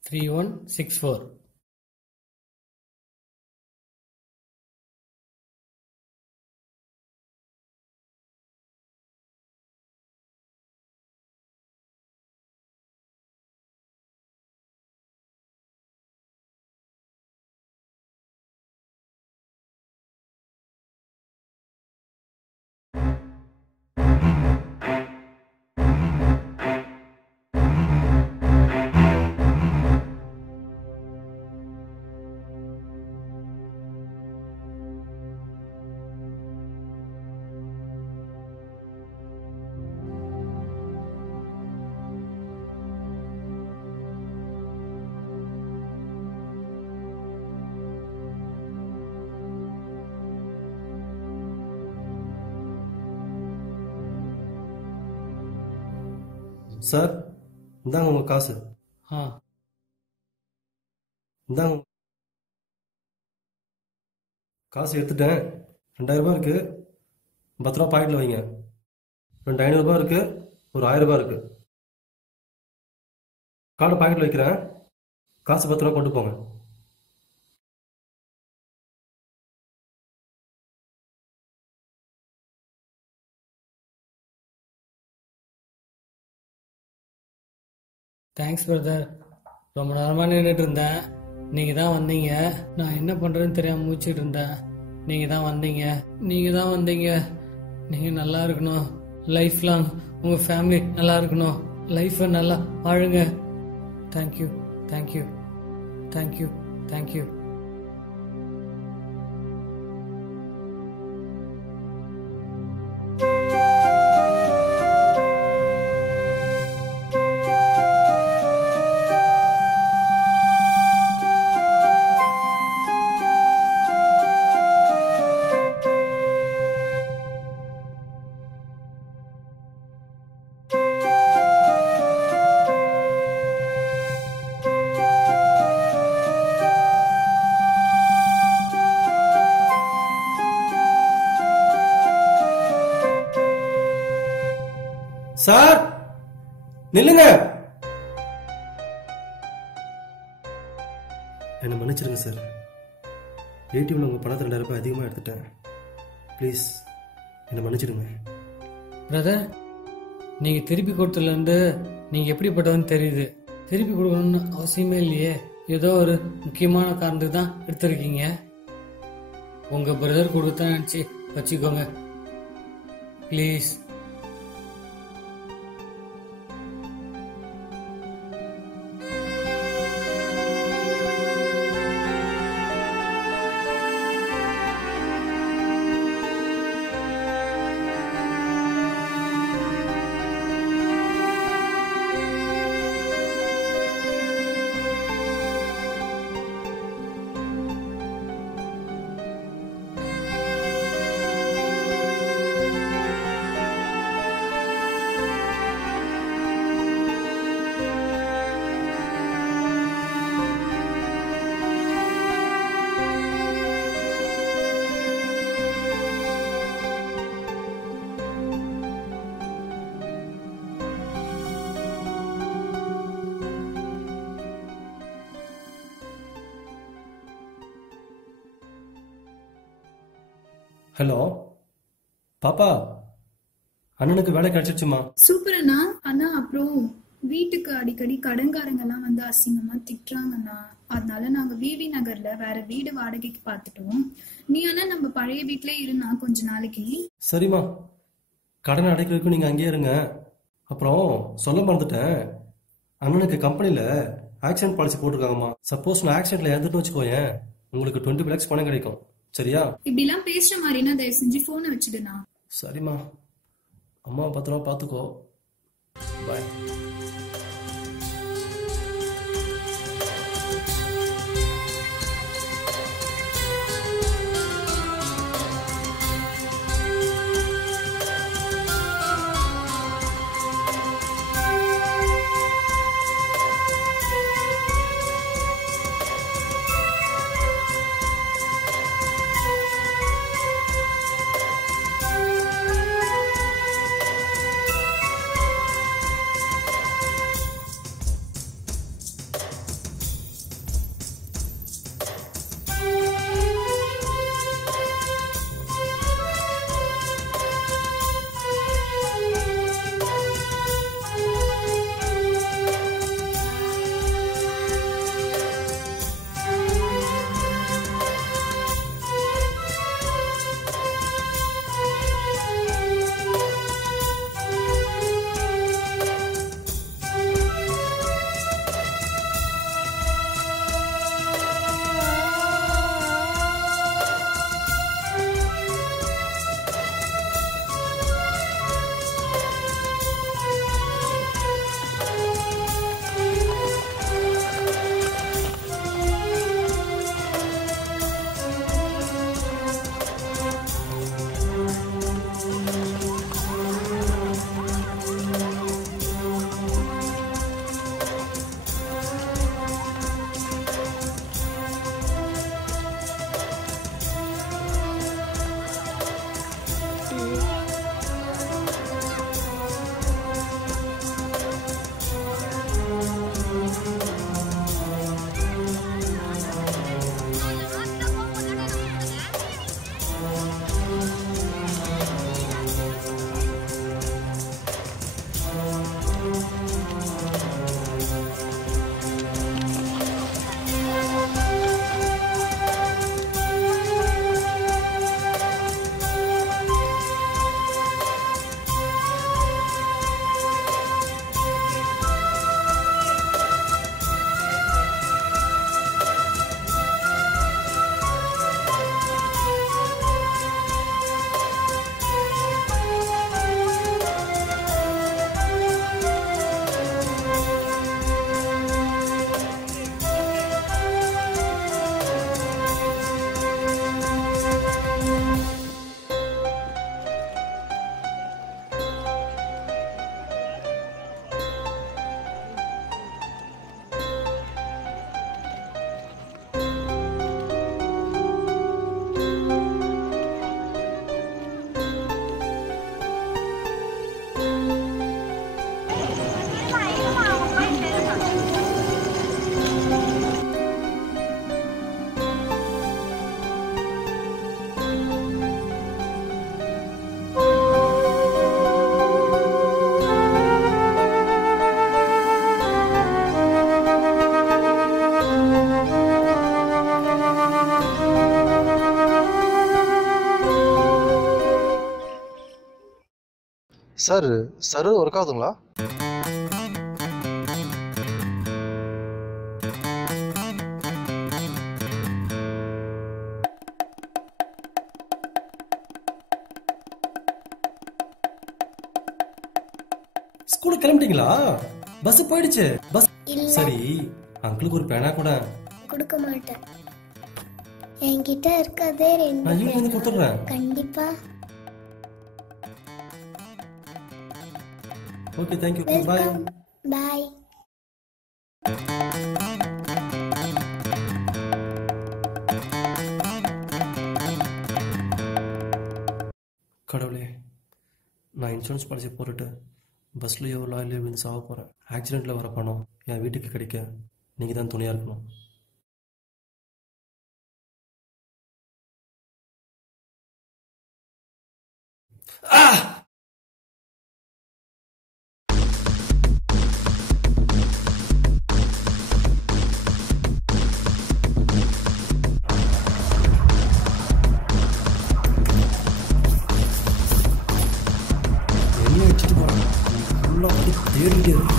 3164. சார், இந்தாங்க உங்க காசு. இந்தாங்க காசு எடுத்துட்டேன். 2000 ரூபாய் இருக்கு, 10 ரூபா பாக்கெட்ல வைங்க. 2 500 ரூபாய் இருக்கு, ஒரு 1000 ரூபாய் இருக்கு. கார்டு பாக்கெட்ல வைக்கிறேன், காசு 10 ரூபா கொண்டு போங்க. Thanks brother. ரொம்ப நேரமாக நின்றுட்டு இருந்தேன், நீங்கள் தான் வந்தீங்க. நான் என்ன பண்ணுறேன்னு தெரியாமல் மூச்சிட்டு இருந்தேன். நீங்கள் தான் வந்தீங்க, நீங்கள் தான் வந்தீங்க. நீங்கள் நல்லா இருக்கணும், லைஃப் லாங் உங்கள் ஃபேமிலி நல்லா இருக்கணும், லைஃப்பை நல்லா வாழுங்க. Thank you thank you thank you thank you. Sir நில்லுங்க. என்ன மன்னிச்சிருங்க சார். ஏடிஎம்ல உங்க பணத்தை 2000 ரூபாய் அதிகமாக எடுத்துட்டேன். ப்ளீஸ் என்ன மன்னிச்சிடுங்க. பிரதர், நீங்கள் திருப்பி கொடுத்ததுலேருந்து நீங்கள் எப்படிப்பட்டவன்னு தெரியுது. திருப்பி கொடுக்கணும்னு அவசியமே இல்லையே, ஏதோ ஒரு முக்கியமான காரணத்துக்கு தான் எடுத்திருக்கீங்க. உங்கள் பிரதர் கொடுத்தா நினச்சி வச்சுக்கோங்க ப்ளீஸ். ஹலோ பாப்பா, அண்ணனுக்கு வேலை கிடைச்சிருச்சுமா. சூப்பர் அண்ணா. அண்ணா அப்புறம் வீட்டுக்கு அடிக்கடி கடன்காரங்க எல்லாம் வந்து அசிங்கமா திட்டுறாங்கண்ணா. அதனால நாங்க விவி நகர்ல வேற வீடு வாடகைக்கு பார்த்துட்டோம். நீ ஆனா நம்ம பழைய வீட்லயே இருந்தா கொஞ்ச நாளைக்கு. சரிம்மா, கடன் அடைக்கிறதுக்கும் நீங்க அங்கேயே இருங்க. அப்புறம் சொல்ல மறந்துட்டேன், அண்ணனுக்கு கம்பெனில ஆக்சிடென்ட் பாலிசி போட்டிருக்காங்கம்மா. சப்போஸ் நான் ஆக்சிடென்ட்ல இறந்துட்டு வச்சுக்கோயேன், உங்களுக்கு 20 lakhs பணம் கிடைக்கும். சரியா? இப்படி எல்லாம் பேசுற மாதிரினா தயவு செஞ்சு போனை வச்சுடுண்ணா. சரிம்மா, அம்மா பத்திரமா பாத்துக்கோ. பாய். சார் சர்வர் ஒர்க் ஆகுதுங்களா? ஸ்கூலுக்கு கிளம்பிட்டீங்களா? பஸ் போயிடுச்சு. பஸ் சரி, அங்கிளுக்கு ஒரு பேனா கூட. கொடுக்க மாட்டேன். என்கிட்ட இருக்கதே 2 நான் ஈவினிங் வந்து கொடுத்துறேன். கண்டிப்பா. Okay, thank you. Bye. Bye. கடவுளே, நான் இன்சூரன்ஸ் பாலிசி போட்டுட்டு பஸ்லையோ லாரிலையோ விழுந்து சாக போகிறேன். ஆக்சிடெண்ட்டில் வர பணம் என் வீட்டுக்கு கிடைக்க நீங்கள் தான் துணையாக இருக்கணும். என்ன வச்சுட்டு போகிறேன், ஃபுல்லாக அப்படி தேடிட்டே இருக்கு.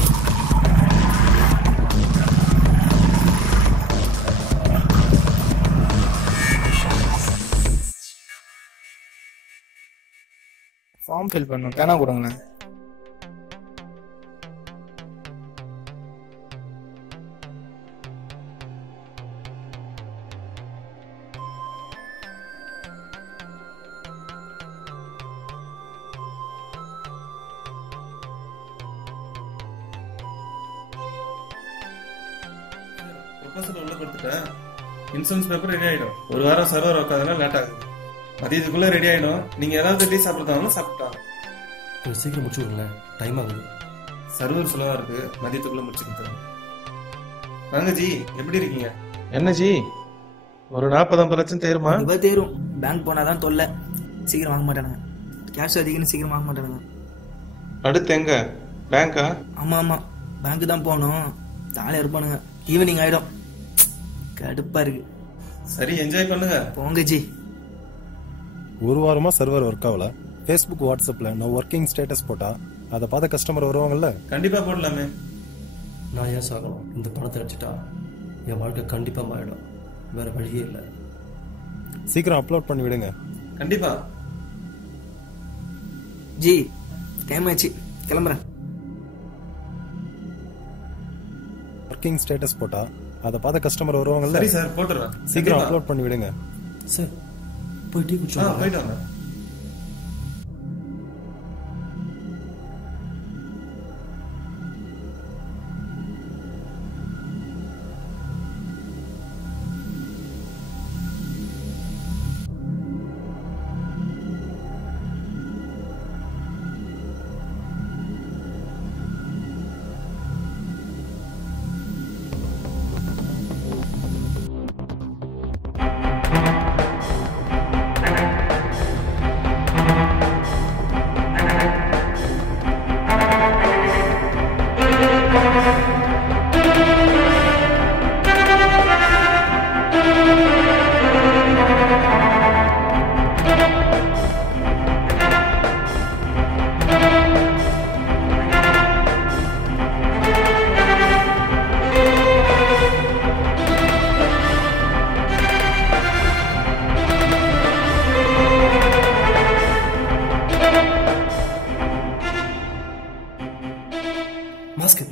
ஃபார்ம் ஃபில் பண்ணணும், பேனா கொடுங்களேன். ப்ரொபோசல் உள்ள கொடுத்துட்டேன். இன்சூரன்ஸ் பேப்பர் ரெடி ஆயிடும். ஒரு வாரம் சர்வர் உட்காதுனா லேட் ஆகுது. மதியத்துக்குள்ள ரெடி ஆயிடும். நீங்க ஏதாவது டீ சாப்பிட்டாலும் சாப்பிட்டாங்க. கொஞ்சம் சீக்கிரம் முடிச்சு விடுங்களேன், டைம் ஆகுது. சர்வர் ஸ்லோவா இருக்கு, மதியத்துக்குள்ள முடிச்சு கொடுத்துருங்க. வாங்க ஜி, எப்படி இருக்கீங்க? என்ன ஜி, ஒரு 40-50 லட்சம் தேருமா? தேரும். பேங்க் போனாதான் தொல்லை, சீக்கிரம் வாங்க மாட்டானுங்க. கேஷ் அதிகம்னு சீக்கிரம் வாங்க மாட்டானுங்க. அடுத்து எங்க? பேங்கா? ஆமா ஆமா, பேங்க் தான் போகணும். ஜாலியா இருப்பானுங்க. ஈவினிங் ஆயிடும், கடுப்பா இருக்கு. சரி, என்ஜாய் பண்ணுங்க. போங்க ஜி. ஒரு வாரமா சர்வர் ஒர்க் ஆகல. ஃபேஸ்புக் வாட்ஸ்அப்ல நான் ஒர்க்கிங் ஸ்டேட்டஸ் போட்டா அதை பார்த்த கஸ்டமர் வருவாங்கல்ல? கண்டிப்பா போடலாமே. நான் ஏன் சாகணும்? இந்த பணத்தை அடிச்சுட்டா என் வாழ்க்கை கண்டிப்பா மாறிடும். வேற வழியே இல்லை. சீக்கிரம் அப்லோட் பண்ணி விடுங்க. கண்டிப்பா ஜி, டைம் ஆச்சு, கிளம்புறேன். ஒர்க்கிங் ஸ்டேட்டஸ் போட்டா அதை பார்த்த கஸ்டமர் வருவாங்கல்ல? சரி சார், போட்டுறேன். சீக்கிரம் அப்லோட் பண்ணி விடுங்க. சார், போய் டீ குடிச்சோம். போயிட்டு வாங்க.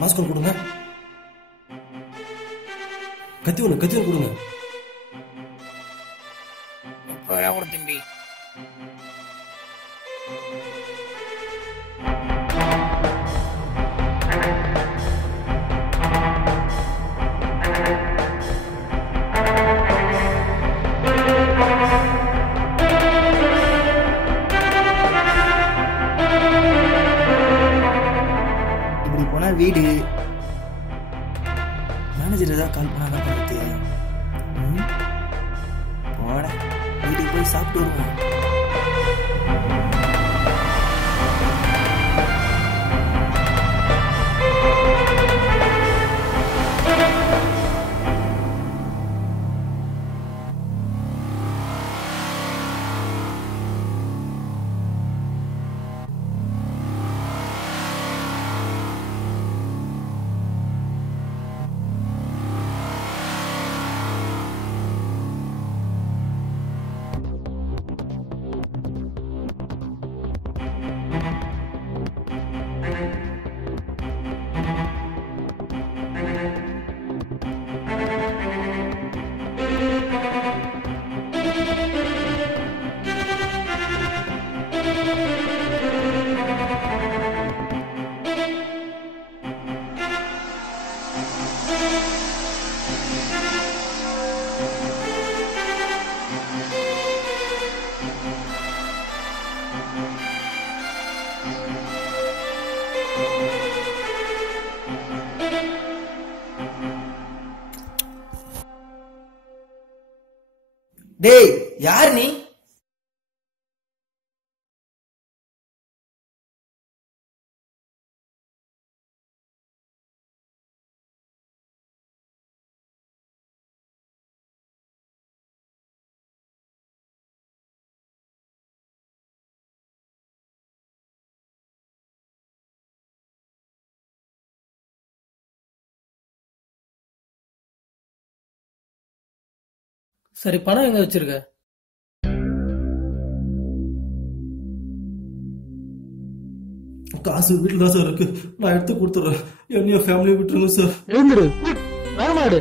மாஸ்க் கொடுங்க. கத்தி ஒன்று கொடுங்க. தம்பி இப்படி போனா வீடு மேனேஜர் ஏதாவது கால் பண்ணா பார்த்து போட வீட்டுக்கு போய் சாப்பிட்டு வருவோம். டேய் யார் நீ? சரி, பணம் எங்க வச்சிருக்க? காசு வீட்டுல தான் சார் இருக்கு. நான் எடுத்து கொடுத்துறேன். என்னைய ஃபேமிலியை விட்டுருங்க சார். எழுந்துடு, வேகமாடு.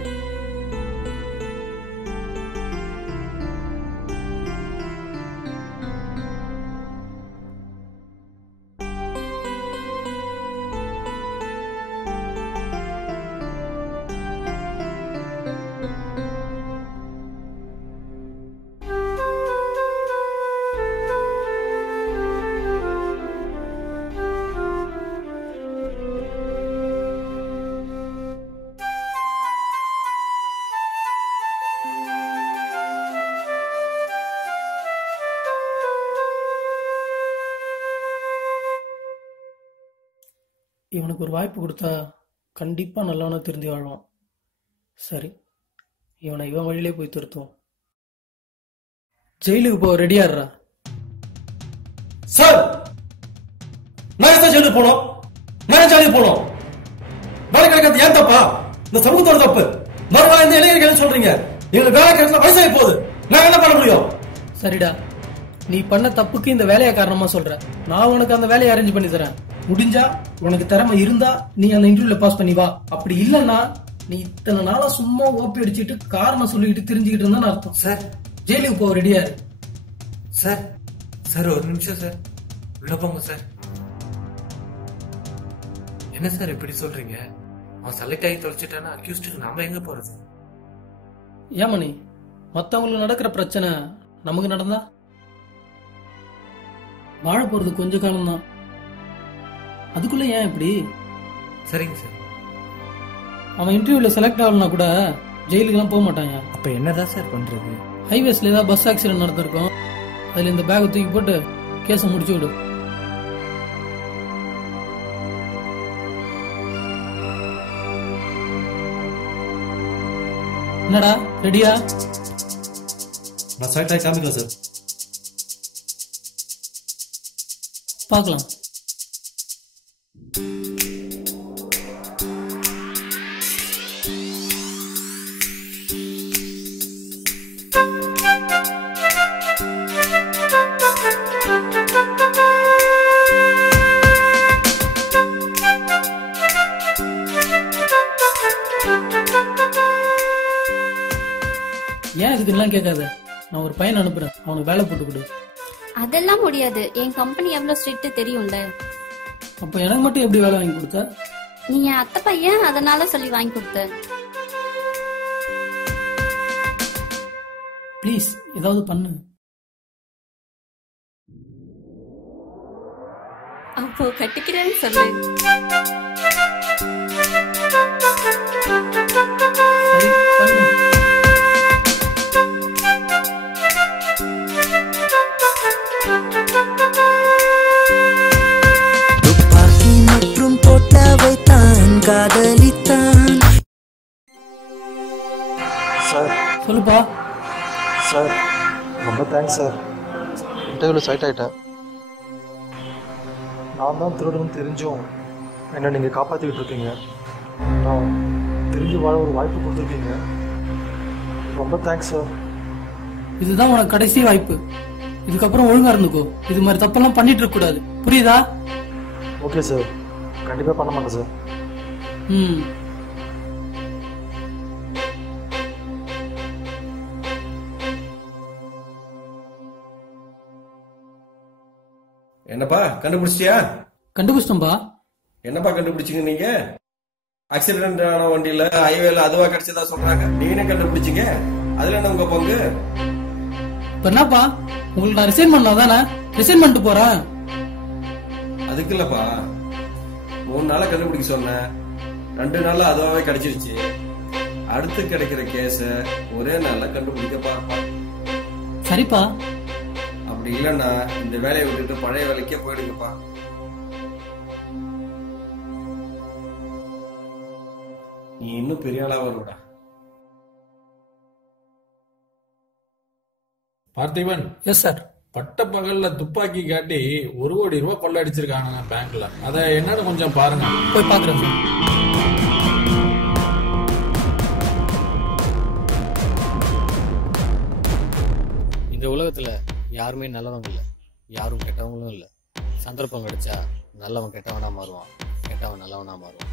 இவனுக்கு ஒரு வாய்ப்பு கொடுத்தா கண்டிப்பா நல்லவனா திருந்தி வாழ்வான். சரி, இவனை இவன் வழியிலே போய் திருத்துவோம். ஜெயிலுக்கு போக ரெடியாடுறா. சார், நான் தான் ஜெயிலுக்கு போனோம். நான் ஜெயிலுக்கு போனோம். வேலை கிடைக்காது ஏன் தப்பா? இந்த சமூகத்தோட தப்பு. மறுபடியும் இந்த இளைஞர்கள் சொல்றீங்க எங்களுக்கு வேலை கிடைக்கல, வயசாகி போகுது. நான் என்ன பண்ண முடியும்? சரிடா, நீ பண்ண தப்புக்கு இந்த வேலையை காரணமா சொல்ற. நான் உனக்கு அந்த வேலையை அரேஞ்ச் பண்ணி தரேன். முடிஞ்சா உனக்கு திறமை இருந்தா நீ அந்த இன்டர்வியூல பாஸ் பண்ணி வா. அப்படி இல்லன்னா நீ இத்தனை நாளா சும்மா ஓப்பி அடிச்சுட்டு காரணம் சொல்லிட்டு தெரிஞ்சுக்கிட்டு இருந்தா அர்த்தம். சார், ஜெயிலுக்கு போக ரெடியா இரு. சார் சார் ஒரு நிமிஷம் சார், உள்ள போங்க சார். என்ன சார் இப்படி சொல்றீங்க? அவன் செலக்ட் ஆகி தொலைச்சிட்டானா அக்யூஸ்டுக்கு நாம எங்க போறது? ஏமணி, மத்தவங்களுக்கு நடக்கிற பிரச்சனை நமக்கு நடந்தா வாழ போறது கொஞ்ச காலம் தான். அதுக்குள்ள ஏன் இப்படி? சரிங்க சார். அவன் இன்டர்வியூல செலக்ட் ஆகலனா கூட ஜெயிலுக்கு எல்லாம் போக மாட்டாங்க. அப்ப என்னதான் சார் பண்றது? ஹைவேஸ்ல ஏதாவது பஸ் ஆக்சிடென்ட் நடந்திருக்கும். அதுல இந்த பேக் தூக்கி போட்டு கேஸ முடிச்சு விடு. என்னடா ரெடியா? நான் செலக்ட் ஆகி காமிக்கல சார். பார்க்கலாம். அப்படிலாம் கேட்காத. நான் ஒரு பையன் அனுப்புறேன், அவனுக்கு வேலை போட்டு கொடு. அதெல்லாம் முடியாது. என் கம்பெனி எவ்வளவு ஸ்ட்ரிக்ட் தெரியும்ல. அப்ப எனக்கு மட்டும் எப்படி வேலை வாங்கி கொடுத்த? நீ என் அத்தை பையன், அதனால சொல்லி வாங்கி கொடுத்த. ப்ளீஸ் ஏதாவது பண்ணு. அப்போ கட்டிக்கிறேன்னு சொல்லு. துப்பாக்கி மற்றும் தோட்டாவை தான் காதலித்தான். சார் சொல்லுப்பா. சார் ரொம்ப தேங்க்ஸ் சார். இன்டர்வியூவில் செலக்ட் ஆகிட்டேன். நான் தான் திருடன்னு தெரிஞ்சும் என்னை நீங்கள் காப்பாற்றிக்கிட்டு இருக்கீங்க. நான் தெரிஞ்சு வாழ ஒரு வாய்ப்பு கொடுத்துருக்கீங்க. ரொம்ப தேங்க்ஸ் சார். இதுதான் உனக்கு கடைசி வாய்ப்பு. இதுக்கப்புறம் ஒழுங்கா இருந்துக்கோ. இது மாதிரி தப்பெல்லாம் பண்ணிட்டு இருக்க கூடாது, புரியுதா? ஓகே சார், கண்டிப்பாக பண்ண மாட்டேன் சார். என்னப்பா கண்டுபிடிச்சியா? கண்டுபிடிச்சிட்டோம்பா. என்னப்பா கண்டுபிடிச்சிங்க நீங்க? ஆக்சிடென்ட் ஆன வண்டியில ஹைவேல அதுவா கிடைச்சதா சொல்றாங்க. நீங்க என்ன கண்டுபிடிச்சிங்க? அதுல என்ன உங்க பங்கு? என்னப்பா உங்களுக்கு நான் ரிசைன் பண்ணலாம் தானே? ரிசைன் பண்ணிட்டு போறேன். அதுக்கு இல்லப்பா, 3 நாளா கண்டுபிடிக்க சொன்னேன், 2 நாள்ல அதுவாவே கிடைச்சிருச்சு. அடுத்து கிடைக்கிற கேஸ ஒரே நாள்ல கண்டுபிடிக்க பாப்பா. சரிப்பா. அப்படி இல்லன்னா இந்த வேலையை விட்டுட்டு பழைய வேலைக்கே போயிடுங்கப்பா. நீ இன்னும் பெரிய ஆளா வருவடா. பார்த்திபன். Yes sir. பட்ட பகல்ல துப்பாக்கி காட்டி 1 கோடி ரூபாய் கொள்ள அடிச்சிருக்கானுங்க பேங்க்ல. அத என்னன்னு கொஞ்சம் பாருங்க. போய் பாக்குறேன் சார். இந்த உலகத்துல யாருமே நல்லவங்க இல்ல, யாரும் கெட்டவங்களும் இல்ல. சந்தர்ப்பம் கிடைச்சா நல்லவன் கெட்டவனா மாறுவான், கெட்டவன் நல்லவனா மாறுவான்.